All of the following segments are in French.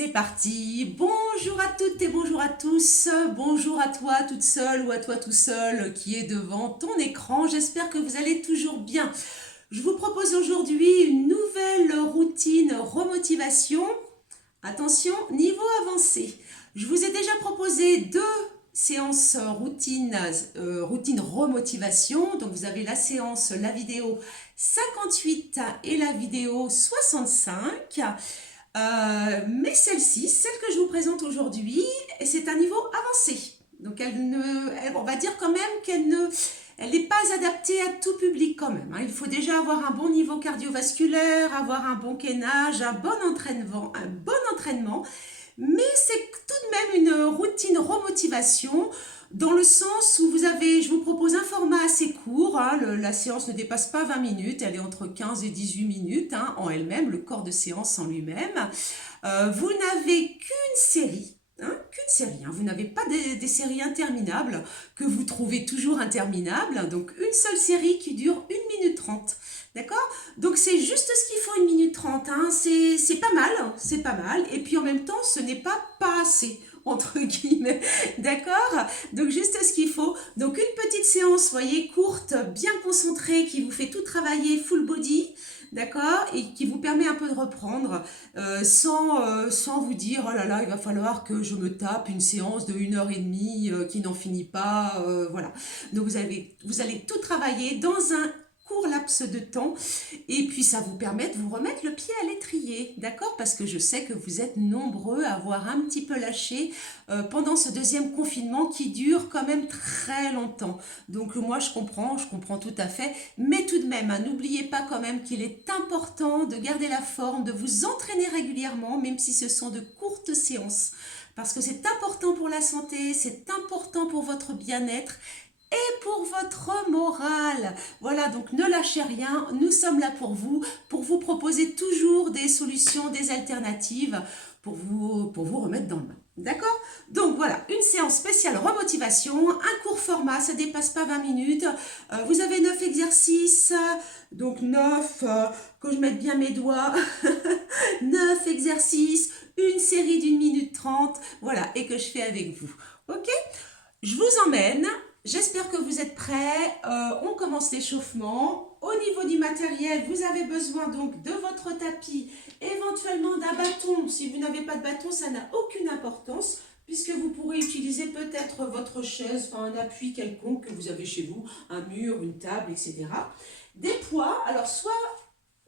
C'est parti. Bonjour à toutes et bonjour à tous. Bonjour à toi toute seule ou à toi tout seul qui est devant ton écran. J'espère que vous allez toujours bien. Je vous propose aujourd'hui une nouvelle routine remotivation. Attention, niveau avancé. Je vous ai déjà proposé deux séances routine remotivation. Donc vous avez la séance, la vidéo 58 et la vidéo 65. Mais celle-ci, celle que je vous présente aujourd'hui, c'est un niveau avancé. Donc on va dire quand même elle n'est pas adaptée à tout public quand même. Il faut déjà avoir un bon niveau cardiovasculaire, avoir un bon gainage, un bon entraînement. Mais c'est tout de même une routine remotivation dans le sens où je vous propose un format assez court. La séance ne dépasse pas 20 minutes, elle est entre 15 et 18 minutes en elle-même, le corps de séance en lui-même. Vous n'avez qu'une série. Vous n'avez pas des séries interminables que vous trouvez toujours interminables. Donc une seule série qui dure 1 minute 30. D'accord? Donc c'est juste ce qu'il faut 1 minute 30. C'est pas mal, c'est pas mal. Et puis en même temps, ce n'est pas assez, entre guillemets. D'accord? Donc juste ce qu'il faut. Donc une petite séance, voyez, courte, bien concentrée, qui vous fait tout travailler full body. D'accord? Et qui vous permet un peu de reprendre sans vous dire oh là là, il va falloir que je me tape une séance de 1 heure et demie qui n'en finit pas. Voilà. Donc vous allez tout travailler dans un court laps de temps et puis ça vous permet de vous remettre le pied à l'étrier, d'accord? Parce que je sais que vous êtes nombreux à avoir un petit peu lâché pendant ce deuxième confinement qui dure quand même très longtemps. Donc moi je comprends tout à fait, mais tout de même, n'oubliez pas quand même qu'il est important de garder la forme, de vous entraîner régulièrement, même si ce sont de courtes séances, parce que c'est important pour la santé, c'est important pour votre bien-être et pour votre morale. Voilà, donc ne lâchez rien, nous sommes là pour vous proposer toujours des solutions, des alternatives pour vous remettre dans le bain. D'accord? Donc voilà, une séance spéciale remotivation, un court format, ça ne dépasse pas 20 minutes. Vous avez 9 exercices, donc 9, que je mette bien mes doigts, 9 exercices, une série d'1 minute 30, voilà, et que je fais avec vous. Ok? Je vous emmène. J'espère que vous êtes prêts. On commence l'échauffement. Au niveau du matériel, vous avez besoin donc de votre tapis, éventuellement d'un bâton. Si vous n'avez pas de bâton, ça n'a aucune importance puisque vous pourrez utiliser peut-être votre chaise, enfin un appui quelconque que vous avez chez vous, un mur, une table, etc. Des poids, alors soit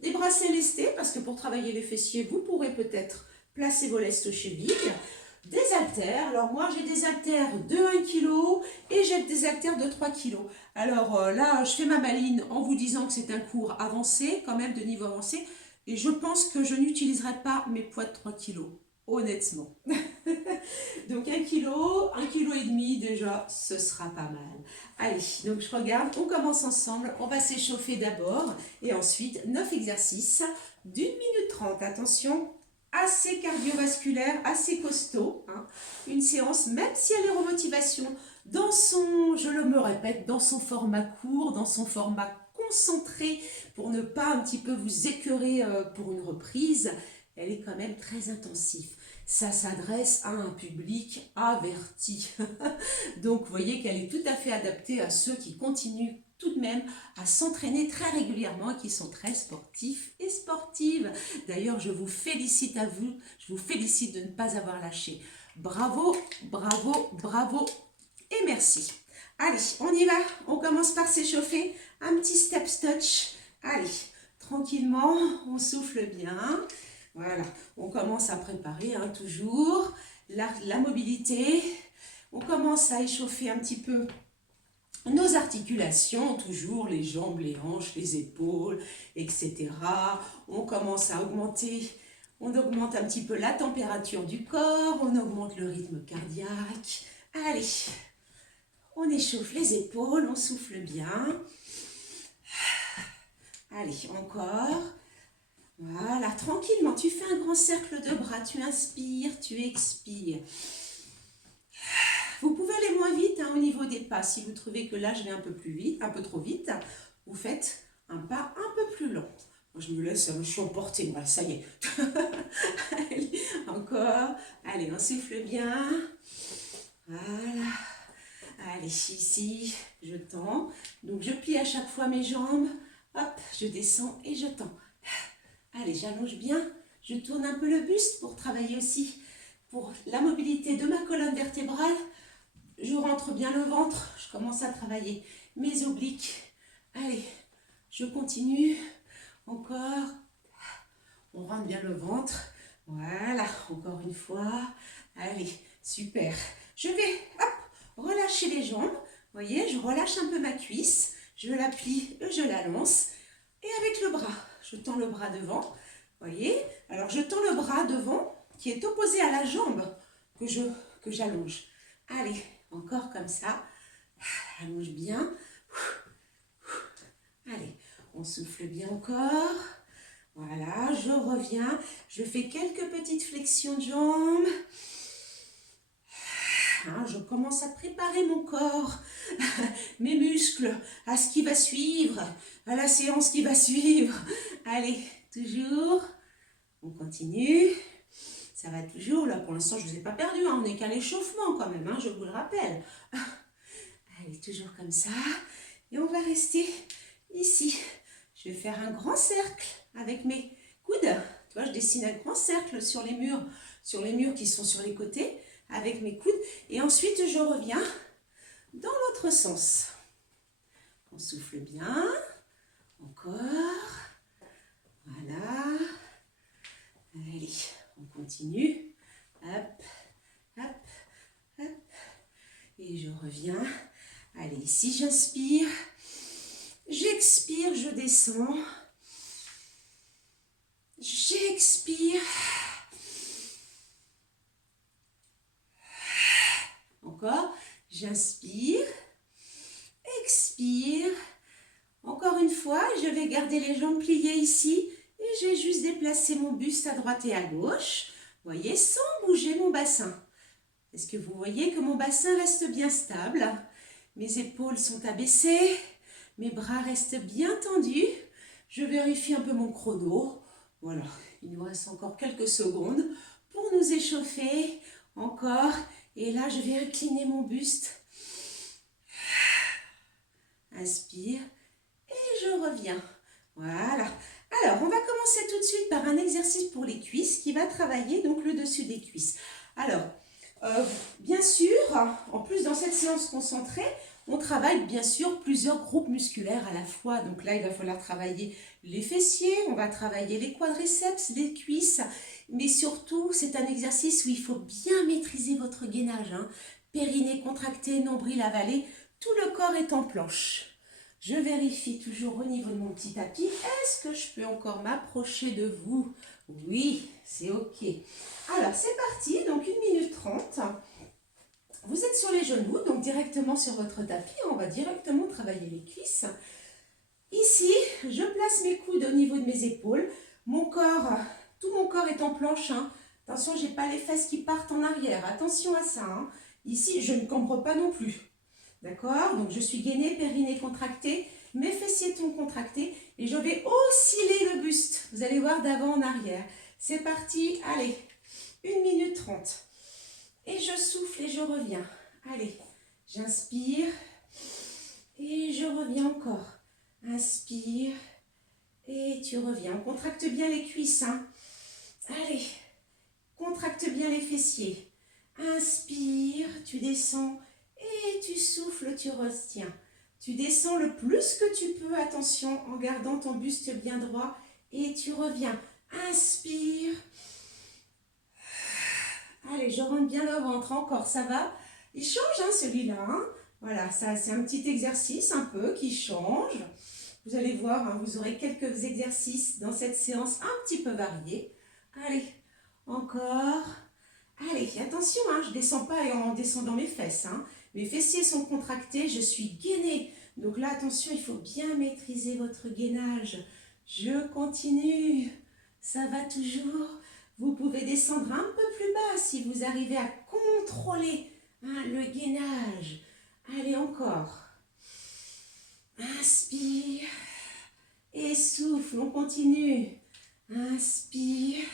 des bracelets lestés, parce que pour travailler les fessiers, vous pourrez peut-être placer vos lestes chevilles. Des haltères, alors moi j'ai des haltères de 1 kg et j'ai des haltères de 3 kg. Alors là je fais ma maline en vous disant que c'est un cours avancé, quand même de niveau avancé, et je pense que je n'utiliserai pas mes poids de 3 kg, honnêtement. Donc 1 kg, 1 kg et demi déjà, ce sera pas mal. Allez, donc je regarde, on commence ensemble, on va s'échauffer d'abord, et ensuite 9 exercices d'1 minute 30, attention, assez cardiovasculaire, assez costaud, une séance, même si elle est remotivation, je me répète, dans son format court, dans son format concentré, pour ne pas un petit peu vous écœurer pour une reprise, elle est quand même très intensive. Ça s'adresse à un public averti. Donc vous voyez qu'elle est tout à fait adaptée à ceux qui continuent tout de même à s'entraîner très régulièrement et qui sont très sportifs et sportives. D'ailleurs, je vous félicite je vous félicite de ne pas avoir lâché. Bravo, bravo, bravo et merci. Allez, on y va, on commence par s'échauffer, un petit step touch. Allez, tranquillement, on souffle bien. Voilà, on commence à préparer toujours la mobilité. On commence à échauffer un petit peu nos articulations, toujours les jambes, les hanches, les épaules, etc. On commence à on augmente un petit peu la température du corps, on augmente le rythme cardiaque. Allez, on échauffe les épaules, on souffle bien. Allez, encore. Voilà, tranquillement, tu fais un grand cercle de bras, tu inspires, tu expires. Vous pouvez aller moins vite au niveau des pas. Si vous trouvez que là, je vais un peu plus vite, un peu trop vite, vous faites un pas un peu plus lent. Moi, je me laisse, je suis emportée, voilà, ça y est. encore. Allez, on souffle bien. Voilà. Allez, ici, je tends. Donc, je plie à chaque fois mes jambes. Hop, je descends et je tends. Allez, j'allonge bien. Je tourne un peu le buste pour travailler aussi pour la mobilité de ma colonne vertébrale. Je rentre bien le ventre. Je commence à travailler mes obliques. Allez, je continue. Encore. On rentre bien le ventre. Voilà, encore une fois. Allez, super. Je vais, hop, relâcher les jambes. Vous voyez, je relâche un peu ma cuisse. Je la plie et je la lance. Et avec le bras, je tends le bras devant. Vous voyez, alors je tends le bras devant qui est opposé à la jambe que j'allonge. Allez, encore comme ça. Allonge bien. Allez, on souffle bien encore. Voilà, je reviens. Je fais quelques petites flexions de jambes. Je commence à préparer mon corps, mes muscles, à ce qui va suivre, à la séance qui va suivre. Allez, toujours. On continue. Ça va toujours. Là, pour l'instant, je ne vous ai pas perdu. On n'est qu'à l'échauffement quand même, je vous le rappelle. Allez, toujours comme ça. Et on va rester ici. Je vais faire un grand cercle avec mes coudes. Tu vois, je dessine un grand cercle sur les murs qui sont sur les côtés, avec mes coudes. Et ensuite, je reviens dans l'autre sens. On souffle bien. Encore. Voilà. Allez, on continue. Hop, hop, hop. Et je reviens. Allez, ici, j'inspire. J'expire, je descends. J'expire. Encore. J'inspire. Expire. Encore une fois, je vais garder les jambes pliées ici. Et je vais juste déplacer mon buste à droite et à gauche. Vous voyez, sans bouger mon bassin. Est-ce que vous voyez que mon bassin reste bien stable? Mes épaules sont abaissées. Mes bras restent bien tendus. Je vérifie un peu mon chrono. Voilà, il nous reste encore quelques secondes pour nous échauffer. Encore. Et là, je vais incliner mon buste. Inspire. Et je reviens. Voilà. Alors, on va commencer tout de suite par un exercice pour les cuisses qui va travailler donc le dessus des cuisses. Alors, bien sûr, en plus dans cette séance concentrée, on travaille bien sûr plusieurs groupes musculaires à la fois. Donc là, il va falloir travailler les fessiers, on va travailler les quadriceps, les cuisses. Mais surtout, c'est un exercice où il faut bien maîtriser votre gainage. Périnée contracté, nombril avalé, tout le corps est en planche. Je vérifie toujours au niveau de mon petit tapis. Est-ce que je peux encore m'approcher de vous? Oui, c'est OK. Alors, c'est parti. Donc, 1 minute 30. Vous êtes sur les genoux, donc directement sur votre tapis. On va directement travailler les cuisses. Ici, je place mes coudes au niveau de mes épaules. Mon corps, tout mon corps est en planche. Attention, je n'ai pas les fesses qui partent en arrière. Attention à ça. Ici, je ne cambre pas non plus. D'accord? Donc, je suis gainée, périnée contractée, mes fessiers sont contractés et je vais osciller le buste. Vous allez voir d'avant en arrière. C'est parti. Allez, 1 minute 30. Et je souffle et je reviens. Allez, j'inspire et je reviens encore. Inspire et tu reviens. On contracte bien les cuisses. Allez, contracte bien les fessiers. Inspire, tu descends. Et tu souffles, tu retiens. Tu descends le plus que tu peux, attention, en gardant ton buste bien droit. Et tu reviens. Inspire. Allez, je rentre bien le ventre encore, ça va? Il change celui-là. Voilà, ça c'est un petit exercice un peu qui change. Vous allez voir, vous aurez quelques exercices dans cette séance un petit peu variés. Allez, encore. Allez, attention, je ne descends pas en descendant mes fesses. Mes fessiers sont contractés, je suis gainée. Donc là, attention, il faut bien maîtriser votre gainage. Je continue. Ça va toujours. Vous pouvez descendre un peu plus bas si vous arrivez à contrôler le gainage. Allez, encore. Inspire. Et souffle, on continue. Inspire.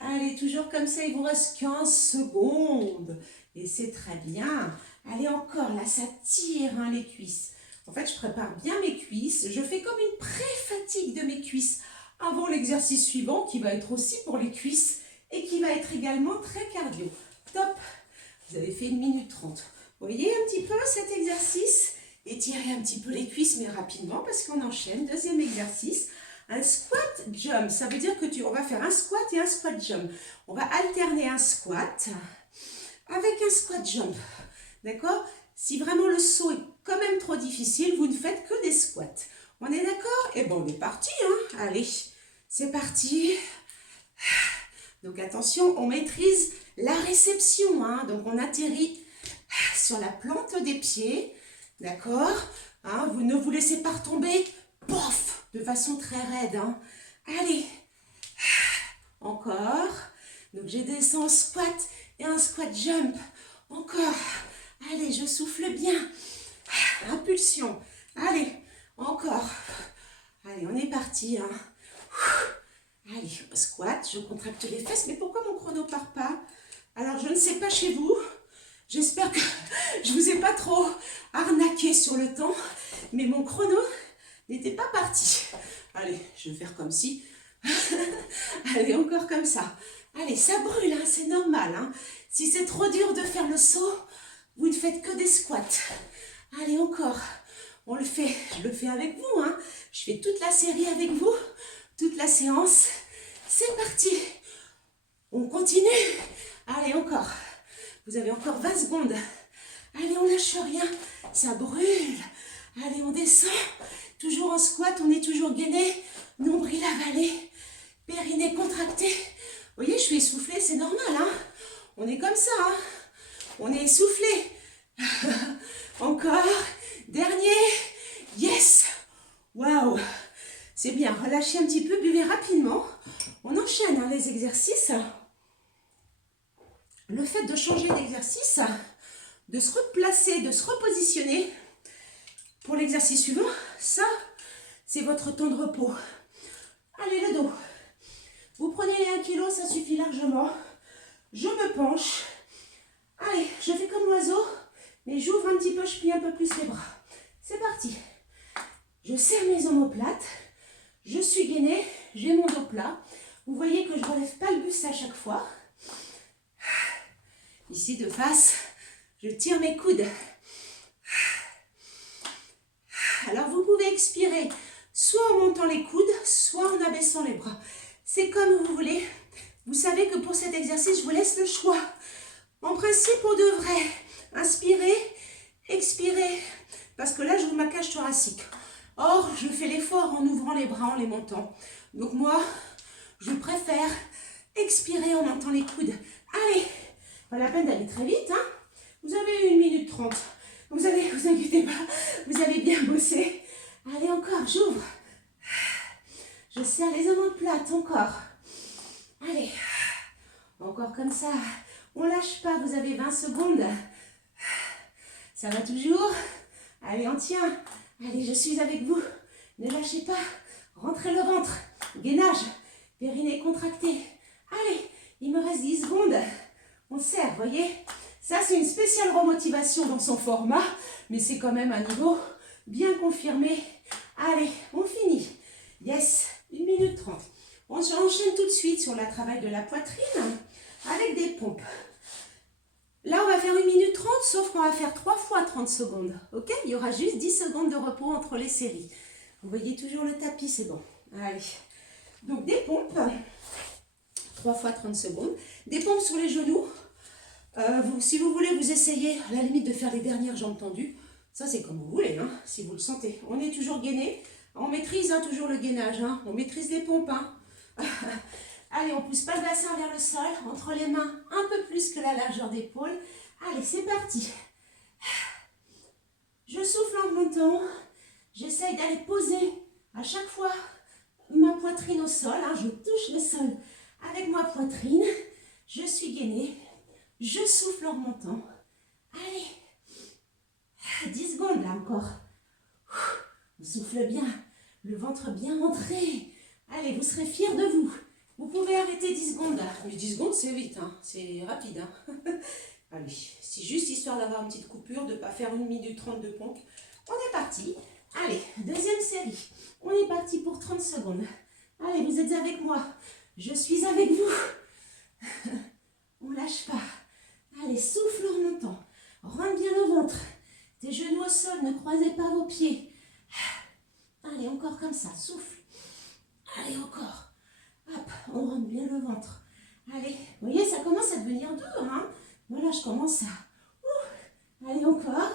Allez, toujours comme ça, il vous reste 15 secondes. Et c'est très bien. Allez, encore, là, ça tire hein, les cuisses. En fait, je prépare bien mes cuisses. Je fais comme une pré-fatigue de mes cuisses avant l'exercice suivant qui va être aussi pour les cuisses et qui va être également très cardio. Top! Vous avez fait 1 minute 30. Vous voyez un petit peu cet exercice? Étirez un petit peu les cuisses, mais rapidement parce qu'on enchaîne. Deuxième exercice, un squat jump. Ça veut dire que on va faire un squat et un squat jump. On va alterner un squat avec un squat jump. D'accord? Si vraiment le saut est quand même trop difficile, vous ne faites que des squats. On est d'accord? Et bon, on est parti. Hein? Allez, c'est parti. Donc attention, on maîtrise la réception. Hein? Donc on atterrit sur la plante des pieds. D'accord? Hein? Vous ne vous laissez pas retomber. Pof! De façon très raide. Hein? Allez. Encore. Donc je descends en squat et un squat jump. Encore. Allez, je souffle bien. Impulsion. Allez, encore. Allez, on est parti. Hein. Allez, squat, je contracte les fesses. Mais pourquoi mon chrono part pas? Alors, je ne sais pas chez vous. J'espère que je vous ai pas trop arnaqué sur le temps. Mais mon chrono n'était pas parti. Allez, je vais faire comme si. Allez, encore comme ça. Allez, ça brûle, hein, c'est normal. Hein. Si c'est trop dur de faire le saut, vous ne faites que des squats. Allez, encore. On le fait. Je le fais avec vous. Hein. Je fais toute la série avec vous. Toute la séance. C'est parti. On continue. Allez, encore. Vous avez encore 20 secondes. Allez, on lâche rien. Ça brûle. Allez, on descend. Toujours en squat. On est toujours gainé. Nombril avalé. Périnée contracté. Vous voyez, je suis essoufflée. C'est normal. Hein. On est comme ça. Hein. On est essoufflé. Encore. Dernier. Yes. Waouh. C'est bien. Relâchez un petit peu. Buvez rapidement. On enchaîne hein, les exercices. Le fait de changer d'exercice, de se replacer, de se repositionner pour l'exercice suivant, ça, c'est votre temps de repos. Allez, le dos. Vous prenez les 1 kg, ça suffit largement. Je me penche. Allez, je fais comme l'oiseau, mais j'ouvre un petit peu, je plie un peu plus les bras. C'est parti. Je serre mes omoplates. Je suis gainée, j'ai mon dos plat. Vous voyez que je ne relève pas le buste à chaque fois. Ici, de face, je tire mes coudes. Alors, vous pouvez expirer soit en montant les coudes, soit en abaissant les bras. C'est comme vous voulez. Vous savez que pour cet exercice, je vous laisse le choix. En principe, on devrait inspirer, expirer, parce que là, je vous ma cage thoracique. Or, je fais l'effort en ouvrant les bras, en les montant. Donc moi, je préfère expirer en montant les coudes. Allez, pas la peine d'aller très vite. Hein. Vous avez 1 minute 30. Vous inquiétez pas, vous avez bien bossé. Allez, encore, j'ouvre. Je serre les omoplates, encore. Allez, encore comme ça. On lâche pas, vous avez 20 secondes. Ça va toujours? Allez, on tient. Allez, je suis avec vous. Ne lâchez pas. Rentrez le ventre. Gainage. Périnée contracté. Allez, il me reste 10 secondes. On serre, voyez? Ça, c'est une spéciale remotivation dans son format, mais c'est quand même un niveau bien confirmé. Allez, on finit. Yes, 1 minute 30. On enchaîne tout de suite sur le travail de la poitrine avec des pompes. Là, on va faire 1 minute 30, sauf qu'on va faire 3 fois 30 secondes. Ok? Il y aura juste 10 secondes de repos entre les séries. Vous voyez toujours le tapis, c'est bon. Allez. Donc, des pompes. 3 fois 30 secondes. Des pompes sur les genoux. Si vous voulez vous essayer à la limite de faire les dernières jambes tendues, ça c'est comme vous voulez, hein, si vous le sentez. On est toujours gainé, on maîtrise hein, toujours le gainage, hein, on maîtrise les pompes. Hein. Allez, on pousse pas le bassin vers le sol, entre les mains un peu plus que la largeur d'épaule. Allez, c'est parti. Je souffle en montant, j'essaye d'aller poser à chaque fois ma poitrine au sol, hein, je touche le sol avec ma poitrine, je suis gainée. Je souffle en remontant. Allez. 10 secondes là encore. On souffle bien. Le ventre bien rentré. Allez, vous serez fiers de vous. Vous pouvez arrêter 10 secondes. Mais 10 secondes, c'est vite, hein. C'est rapide. Hein. Allez, c'est juste histoire d'avoir une petite coupure, de ne pas faire 1 minute 30 de pompe. On est parti. Allez, deuxième série. On est parti pour 30 secondes. Allez, vous êtes avec moi. Je suis avec vous. On ne lâche pas. Allez, souffle en remontant. Rentre bien le ventre. Tes genoux au sol, ne croisez pas vos pieds. Allez, encore comme ça, souffle. Allez, encore. Hop, on rentre bien le ventre. Allez, vous voyez, ça commence à devenir dur, hein. Voilà, je commence à... Allez, encore.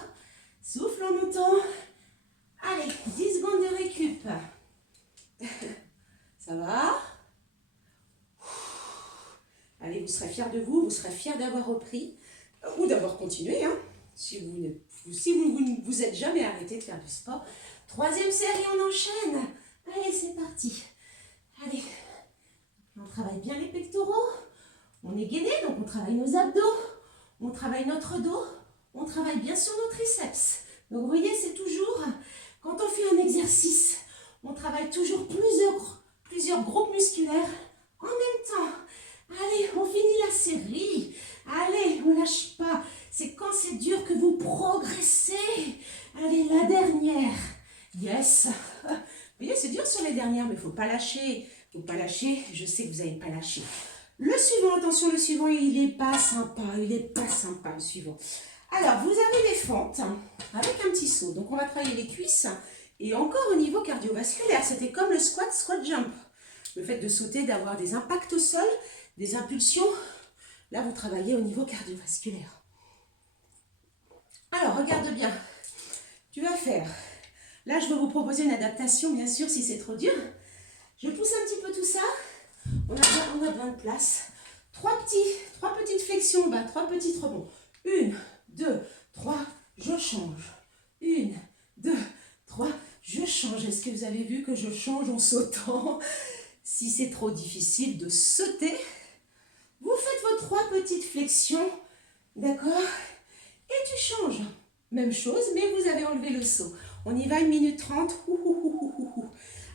Souffle en montant. Allez, 10 secondes de récup. Ça va? Allez, vous serez fiers de vous, vous serez fiers d'avoir repris ou d'avoir continué, hein, si vous ne vous êtes jamais arrêté de faire du sport. Troisième série, on enchaîne. Allez, c'est parti. Allez, on travaille bien les pectoraux. On est gainé, donc on travaille nos abdos. On travaille notre dos. On travaille bien sur nos triceps. Donc vous voyez, c'est toujours, quand on fait un exercice, on travaille toujours plusieurs groupes musculaires en même temps. Allez, on finit la série. Allez, on ne lâche pas. C'est quand c'est dur que vous progressez. Allez, la dernière. Yes. Vous voyez, c'est dur sur les dernières, mais il ne faut pas lâcher. Il ne faut pas lâcher. Je sais que vous n'allez pas lâcher. Le suivant, attention, le suivant, il n'est pas sympa. Il n'est pas sympa, le suivant. Alors, vous avez des fentes avec un petit saut. Donc, on va travailler les cuisses. Et encore au niveau cardiovasculaire. C'était comme le squat jump. Le fait de sauter, d'avoir des impacts au sol, des impulsions. Là, vous travaillez au niveau cardiovasculaire. Alors, regarde bien. Tu vas faire... Là, je vais vous proposer une adaptation, bien sûr, si c'est trop dur. Je pousse un petit peu tout ça. On a besoin de place. Trois petites flexions bas, 3 petites rebonds. 1, 2, 3, je change. 1, 2, 3, je change. Est-ce que vous avez vu que je change en sautant? Si c'est trop difficile de sauter, vous faites vos 3 petites flexions, d'accord? Et tu changes. Même chose, mais vous avez enlevé le saut. On y va 1 minute 30.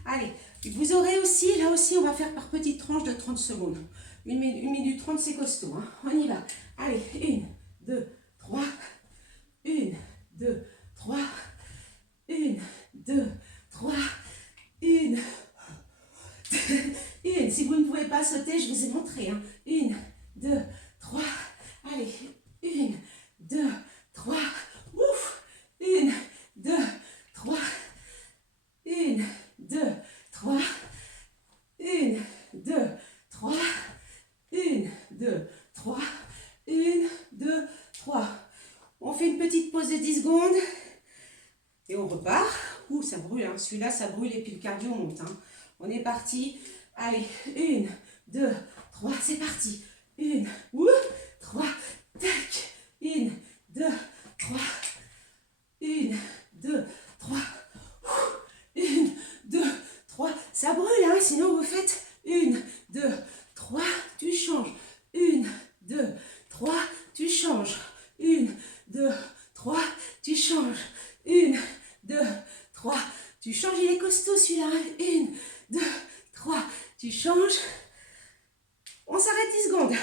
Allez, vous aurez aussi, là aussi, on va faire par petites tranches de 30 secondes. 1 minute 30, c'est costaud. Hein. On y va. Allez, 1, 2, 3. 1, 2, 3. 1, 2, 3. 1. Si vous ne pouvez pas sauter, je vous ai montré. Hein. 1, 2, 3. Allez, 1, 2, 3. Ouf. 1, 2, 3. 1, 2, 3. 1, 2, 3. 1, 2, 3. 1, 2, 3. On fait une petite pause de 10 secondes. Et on repart. Ouh, ça brûle. Hein. Celui-là, ça brûle et puis le cardio monte. Hein. On est parti. Allez, 1, 2, 3. C'est parti. 1, 3. Tac. 1, 2, 3. 1, 2, 3. 1, 2, 3. Ça brûle, hein, sinon vous faites 1, 2, 3. Tu changes. 1, 2, 3. Tu changes. 1, 2, 3. Tu changes. 1, 2, 3. Tu changes. Il est costaud celui-là. 1, 2, 3. Tu changes. On s'arrête 10 secondes.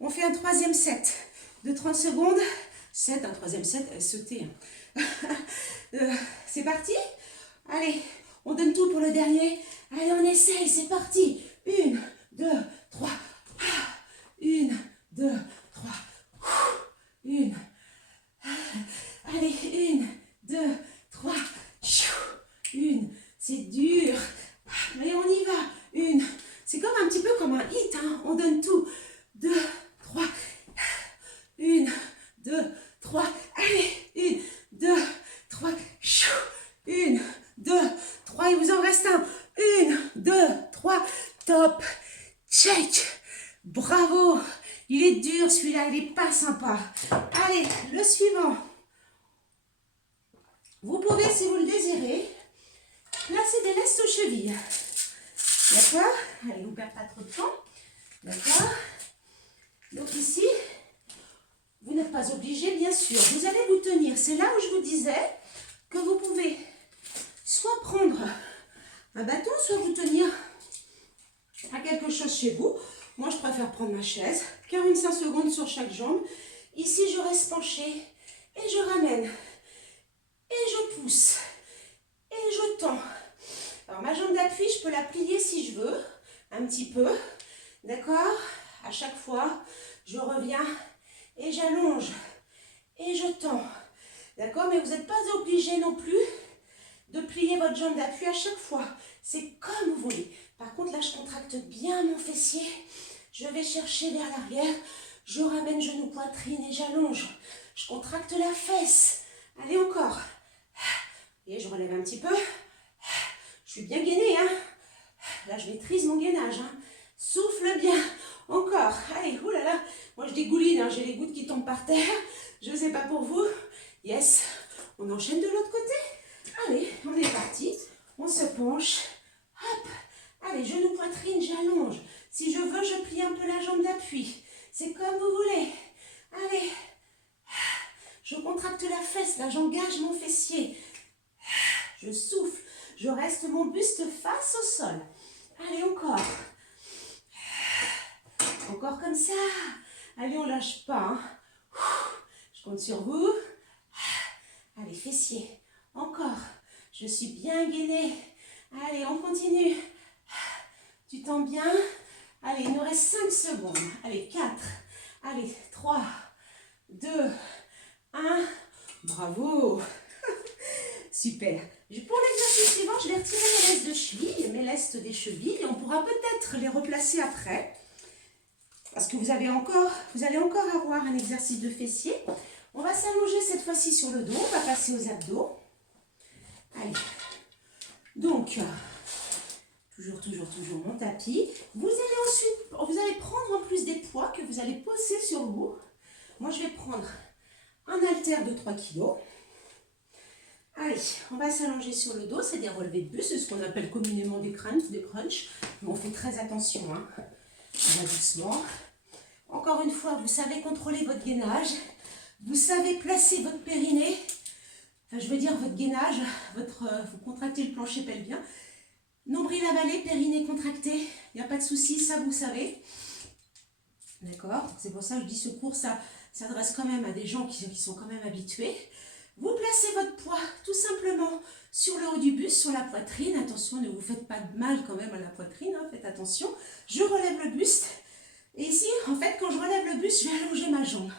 On fait un troisième set de 30 secondes. Un troisième set, sauter. C'est parti. Allez, on donne tout pour le dernier. Allez, on essaye, c'est parti. 1, 2, 3. 1, 2, 3. 1. Allez, 1, 2, 3. 1. C'est dur. Mais on y va. 1. C'est comme un petit peu comme un hit. Hein. On donne tout. 2, 3. 1, 2, 3. Allez, 1, 2, 3. 1, 2, 3. Il vous en reste un. 1, 2, 3. Top. Check. Bravo. Il est dur celui-là. Il n'est pas sympa. Allez, le suivant. Vous pouvez, si vous le désirez, placer des lestes aux chevilles. D'accord? Allez, on ne perd pas trop de temps. D'accord? Donc ici, vous n'êtes pas obligé, bien sûr. Vous allez vous tenir. C'est là où je vous disais que vous pouvez soit prendre un bâton, soit vous tenir à quelque chose prendre ma chaise. 45 secondes sur chaque jambe. Ici, je reste penchée et je ramène. Et je pousse. Et je tends. Alors, ma jambe d'appui, je peux la plier si je veux. Un petit peu. D'accord? À chaque fois, je reviens et j'allonge. Et je tends. D'accord? Mais vous n'êtes pas obligé non plus de plier votre jambe d'appui à chaque fois. C'est comme vous voulez. Par contre, là, je contracte bien mon fessier. Je vais chercher vers l'arrière. Je ramène genou, poitrine et j'allonge. Je contracte la fesse. Allez, encore. Et je relève un petit peu. Je suis bien gainée, hein. Là, je maîtrise mon gainage, hein. Souffle bien. Encore. Allez, oulala. Moi, je dégouline, hein. J'ai les gouttes qui tombent par terre. Je ne sais pas pour vous. Yes. On enchaîne de l'autre côté. Allez, on est parti. On se penche. Hop. Allez, genou, poitrine, j'allonge. Si je veux, je plie un peu la jambe d'appui. C'est comme vous voulez. Allez. Je contracte la fesse, là, j'engage mon fessier. Je souffle. Je reste mon buste face au sol. Allez, encore. Encore comme ça. Allez, on lâche pas, hein. Je compte sur vous. Allez, fessier. Encore. Je suis bien gainée. Allez, on continue. Tu tends bien. Allez, il nous reste 5 secondes. Allez, 4. Allez, 3, 2, 1. Bravo. Super. Pour l'exercice suivant, je vais retirer mes lestes de cheville, mes lestes des chevilles. Et on pourra peut-être les replacer après. Parce que vous allez encore avoir un exercice de fessier. On va s'allonger cette fois-ci sur le dos. On va passer aux abdos. Allez. Donc, toujours mon tapis. Vous allez prendre en plus des poids que vous allez poser sur vous. Moi, je vais prendre un haltère de 3 kg. Allez, on va s'allonger sur le dos. C'est des relevés de buste, c'est ce qu'on appelle communément des crunchs. Mais on fait très attention, hein. On va doucement. Encore une fois, vous savez contrôler votre gainage. Vous savez placer votre périnée. Enfin, je veux dire votre gainage. Vous contractez le plancher pelvien. Nombril avalé, périnée contracté. Il n'y a pas de souci, ça vous savez. D'accord? C'est pour ça que je dis ce cours, ça s'adresse quand même à des gens qui sont quand même habitués. Vous placez votre poids tout simplement sur le haut du buste, sur la poitrine. Attention, ne vous faites pas de mal quand même à la poitrine, hein, faites attention. Je relève le buste. Et ici, en fait, quand je relève le buste, je vais allonger ma jambe.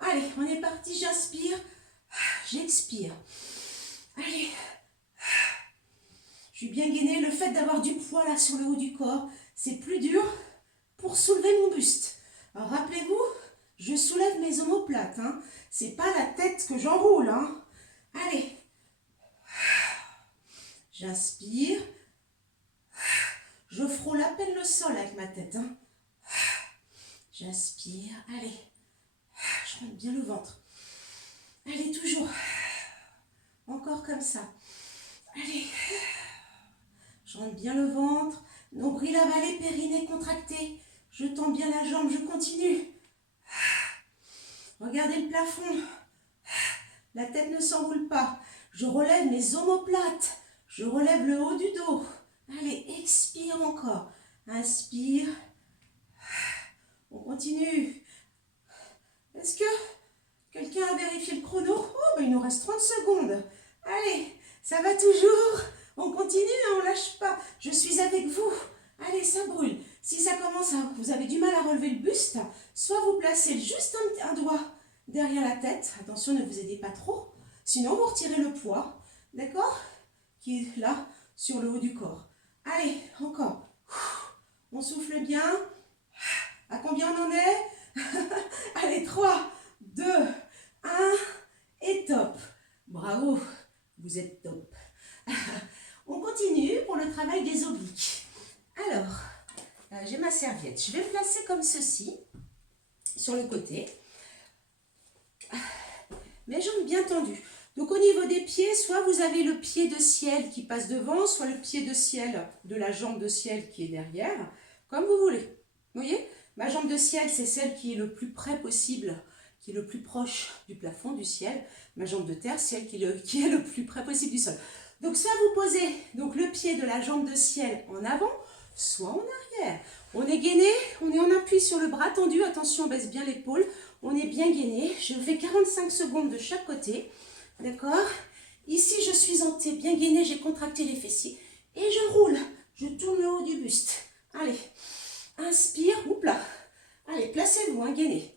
Allez, on est parti, j'inspire, j'expire. Allez. Je suis bien gainée. Le fait d'avoir du poids là sur le haut du corps, c'est plus dur pour soulever mon buste. Alors rappelez-vous, je soulève mes omoplates, hein. C'est pas la tête que j'enroule, hein. Allez. J'inspire. Je frôle à peine le sol avec ma tête, hein. J'inspire. Allez. Je rentre bien le ventre. Allez, toujours. Encore comme ça. Allez. Je rentre bien le ventre. Nombril avalé, périnée contracté. Je tends bien la jambe, je continue. Regardez le plafond. La tête ne s'enroule pas. Je relève mes omoplates. Je relève le haut du dos. Allez, expire encore. Inspire. On continue. Est-ce que quelqu'un a vérifié le chrono? Oh, ben il nous reste 30 secondes. Allez, ça va toujours. On continue, on ne lâche pas. Je suis avec vous. Allez, ça brûle. Si ça commence vous avez du mal à relever le buste, soit vous placez juste un doigt derrière la tête. Attention, ne vous aidez pas trop. Sinon, vous retirez le poids, d'accord? Qui est là, sur le haut du corps. Allez, encore. On souffle bien. À combien on en est? Allez, 3, 2, 1 et top. Bravo, vous êtes top. On continue pour le travail des obliques. Alors, j'ai ma serviette. Je vais me placer comme ceci, sur le côté. Mes jambes bien tendues. Donc au niveau des pieds, soit vous avez le pied de ciel qui passe devant, soit le pied de ciel de la jambe de ciel qui est derrière, comme vous voulez. Vous voyez? Ma jambe de ciel, c'est celle qui est le plus près possible, qui est le plus proche du plafond, du ciel. Ma jambe de terre, celle qui est le plus près possible du sol. Donc soit vous posez donc, le pied de la jambe de ciel en avant, soit en arrière. On est gainé, on est en appui suis sur le bras tendu. Attention, on baisse bien l'épaule. On est bien gainé. Je fais 45 secondes de chaque côté. D'accord? Ici, je suis en T, bien gainé. J'ai contracté les fessiers. Et je roule. Je tourne le haut du buste. Allez. Inspire. Oups là. Allez, placez-vous, hein, gainé.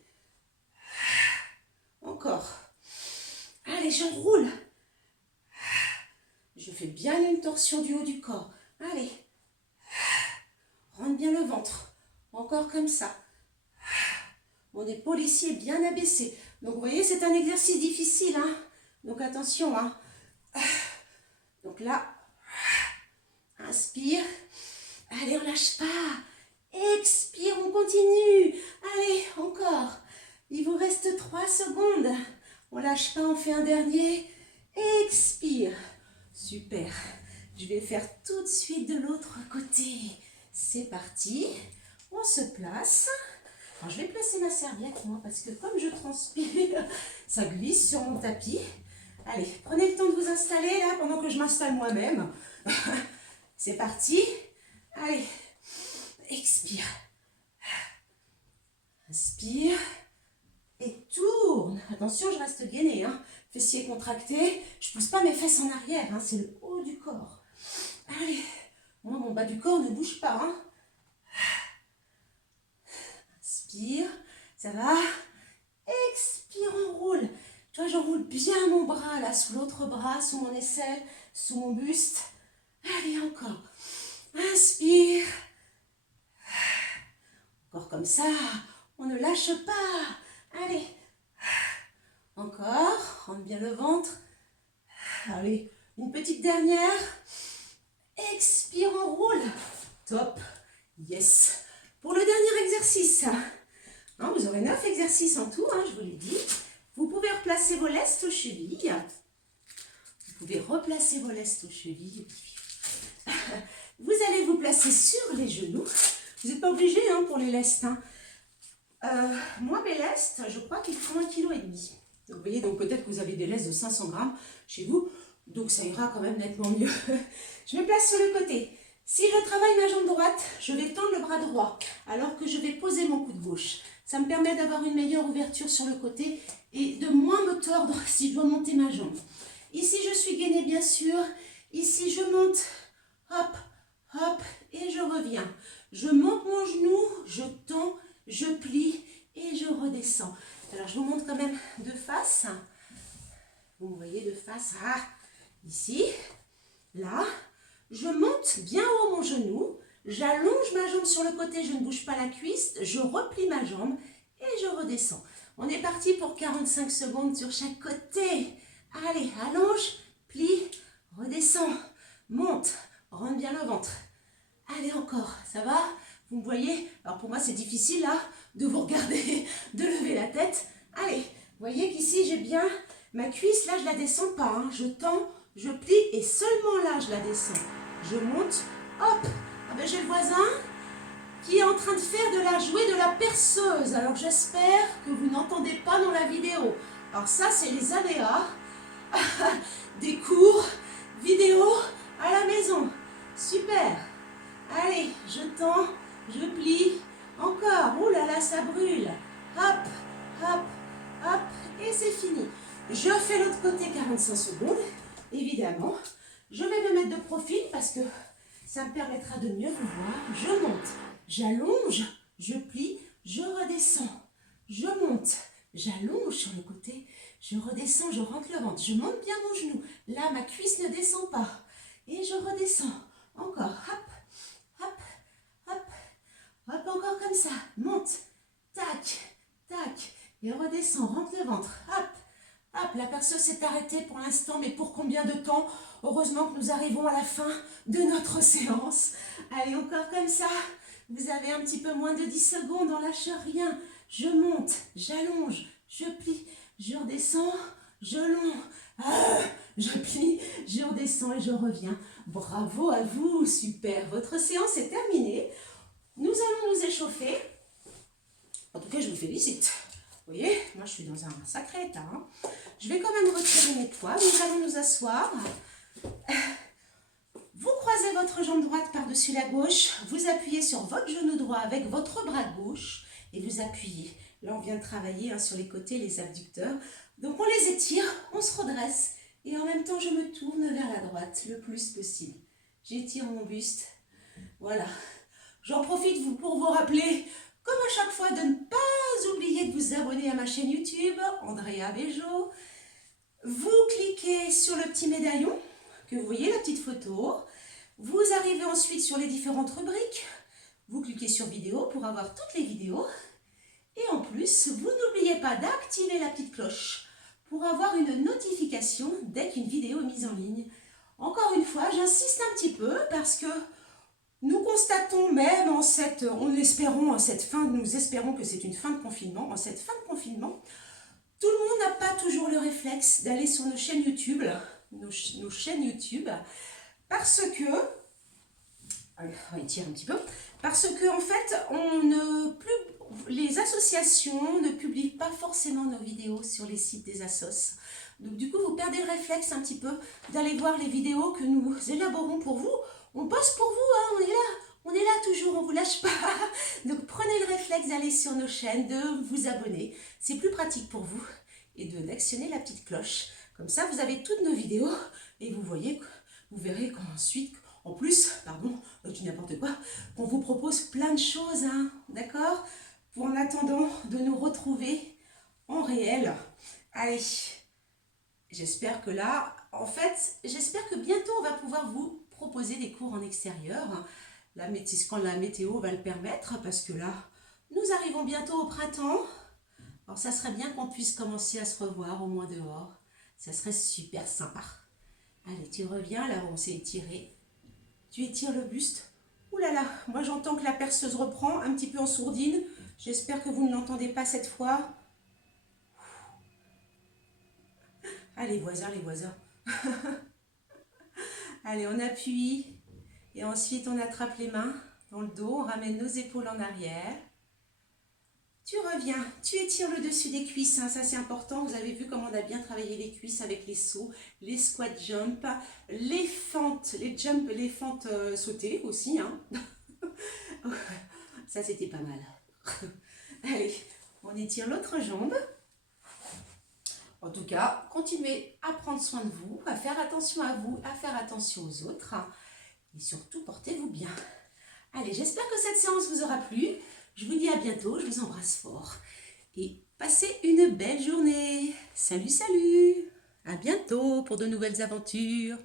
Encore. Allez, je roule. Je fais bien une torsion du haut du corps. Allez. Rentre bien le ventre. Encore comme ça. Mon épaule ici est bien abaissée. Donc, vous voyez, c'est un exercice difficile. Hein? Donc, attention. Hein? Donc là, inspire. Allez, on lâche pas. Expire, on continue. Allez, encore. Il vous reste 3 secondes. On lâche pas, on fait un dernier. Expire. Super. Je vais faire tout de suite de l'autre côté. C'est parti. On se place. Alors, je vais placer ma serviette, moi, parce que comme je transpire, ça glisse sur mon tapis. Allez, prenez le temps de vous installer, là, pendant que je m'installe moi-même. C'est parti. Allez, expire. Inspire. Et tourne. Attention, je reste gainée, hein. Fessiers contractés. Je ne pousse pas mes fesses en arrière, hein. C'est le haut du corps. Allez. Moi, mon bas du corps ne bouge pas, hein. Inspire. Ça va. Expire, on roule. Tu vois, j'enroule bien mon bras, là, sous l'autre bras, sous mon aisselle, sous mon buste. Allez, encore. Inspire. Encore comme ça. On ne lâche pas. Allez. Encore. Rentre bien le ventre. Allez. Une petite dernière. Expire, on roule. Top. Yes. Pour le dernier exercice. Hein, vous aurez 9 exercices en tout, hein, je vous l'ai dit. Vous pouvez replacer vos lestes aux chevilles. Vous pouvez replacer vos lestes aux chevilles. Vous allez vous placer sur les genoux. Vous n'êtes pas obligé hein, pour les lestes. Hein. Moi, mes lestes, je crois qu'ils font 1,5 kg. Donc, vous voyez, donc peut-être que vous avez des lestes de 500 grammes chez vous. Donc, ça ira quand même nettement mieux. Je me place sur le côté. Si je travaille ma jambe droite, je vais tendre le bras droit alors que je vais poser mon coude gauche. Ça me permet d'avoir une meilleure ouverture sur le côté et de moins me tordre si je dois monter ma jambe. Ici, je suis gainée, bien sûr. Ici, je monte. Hop, hop, et je reviens. Je monte mon genou, je tends, je plie et je redescends. Alors, je vous montre quand même de face. Vous me voyez de face. Ah, ici, là. Je monte bien haut mon genou. J'allonge ma jambe sur le côté, je ne bouge pas la cuisse. Je replie ma jambe et je redescends. On est parti pour 45 secondes sur chaque côté. Allez, allonge, plie, redescends, monte, rentre bien le ventre. Allez, encore, ça va? Vous me voyez? Alors pour moi, c'est difficile là de vous regarder, de lever la tête. Allez, vous voyez qu'ici, j'ai bien ma cuisse. Là, je ne la descends pas. Hein. Je tends, je plie et seulement là, je la descends. Je monte, hop. Ah ben, j'ai le voisin qui est en train de faire de la jouer de la perceuse. Alors, j'espère que vous n'entendez pas dans la vidéo. Alors ça, c'est les aléas des cours vidéo à la maison. Super. Allez, je tends, je plie. Encore. Ouh là là, ça brûle. Hop, hop, hop. Et c'est fini. Je fais l'autre côté 45 secondes. Évidemment. Je vais me mettre de profil parce que ça me permettra de mieux vous voir. Je monte, j'allonge, je plie, je redescends. Je monte, j'allonge sur le côté, je redescends, je rentre le ventre. Je monte bien mon genou. Là, ma cuisse ne descend pas. Et je redescends. Encore. Hop, hop, hop, hop, encore comme ça. Monte, tac, tac. Et redescends, rentre le ventre. Hop. Hop, la perceuse s'est arrêtée pour l'instant, mais pour combien de temps? Heureusement que nous arrivons à la fin de notre séance. Allez, encore comme ça. Vous avez un petit peu moins de 10 secondes, on lâche rien. Je monte, j'allonge, je plie, je redescends, je longe, je plie, je redescends et je reviens. Bravo à vous, super. Votre séance est terminée. Nous allons nous échauffer. En tout cas, je vous félicite. Vous voyez, moi je suis dans un sacré état. Hein. Je vais quand même retirer mes toits. Nous allons nous asseoir. Vous croisez votre jambe droite par-dessus la gauche. Vous appuyez sur votre genou droit avec votre bras gauche. vous appuyer. Là, on vient de travailler hein, sur les côtés, les abducteurs. Donc, on les étire, on se redresse. Et en même temps, je me tourne vers la droite le plus possible. J'étire mon buste. Voilà. J'en profite pour vous rappeler, comme à chaque fois, de ne pas oublier de vous abonner à ma chaîne YouTube, Andrea Bejo. Vous cliquez sur le petit médaillon, que vous voyez la petite photo. Vous arrivez ensuite sur les différentes rubriques. Vous cliquez sur vidéo pour avoir toutes les vidéos. Et en plus, vous n'oubliez pas d'activer la petite cloche pour avoir une notification dès qu'une vidéo est mise en ligne. Encore une fois, j'insiste un petit peu parce que nous constatons même nous espérons que c'est une fin de confinement, en cette fin de confinement, tout le monde n'a pas toujours le réflexe d'aller sur nos chaînes YouTube, parce que, on va étirer un petit peu, parce que en fait, les associations ne publient pas forcément nos vidéos sur les sites des assos. Donc du coup, vous perdez le réflexe un petit peu d'aller voir les vidéos que nous élaborons pour vous. On bosse pour vous, hein, on est là toujours, on ne vous lâche pas. Donc prenez le réflexe d'aller sur nos chaînes, de vous abonner. C'est plus pratique pour vous. Et d'actionner la petite cloche. Comme ça, vous avez toutes nos vidéos et vous verrez qu'ensuite, en plus, je dis n'importe quoi, qu'on vous propose plein de choses, hein, d'accord? En attendant de nous retrouver en réel. Allez, j'espère que bientôt on va pouvoir vous proposer des cours en extérieur. Quand la météo va le permettre, parce que là, nous arrivons bientôt au printemps. Alors ça serait bien qu'on puisse commencer à se revoir au moins dehors. Ça serait super sympa. Allez, tu reviens, là on s'est étiré. Tu étires le buste. Ouh là là, moi j'entends que la perceuse reprend un petit peu en sourdine. J'espère que vous ne l'entendez pas cette fois. Allez, les voisins. Allez, on appuie. Et ensuite, on attrape les mains dans le dos. On ramène nos épaules en arrière. Tu reviens. Tu étires le dessus des cuisses. Hein, ça, c'est important. Vous avez vu comment on a bien travaillé les cuisses avec les sauts, les squat jump, les fentes sautées aussi. Hein. Ça, c'était pas mal. Allez, on étire l'autre jambe. En tout cas, continuez à prendre soin de vous, à faire attention à vous, à faire attention aux autres. Et surtout, portez-vous bien. Allez, j'espère que cette séance vous aura plu. Je vous dis à bientôt, je vous embrasse fort. Et passez une belle journée. Salut, salut. À bientôt pour de nouvelles aventures.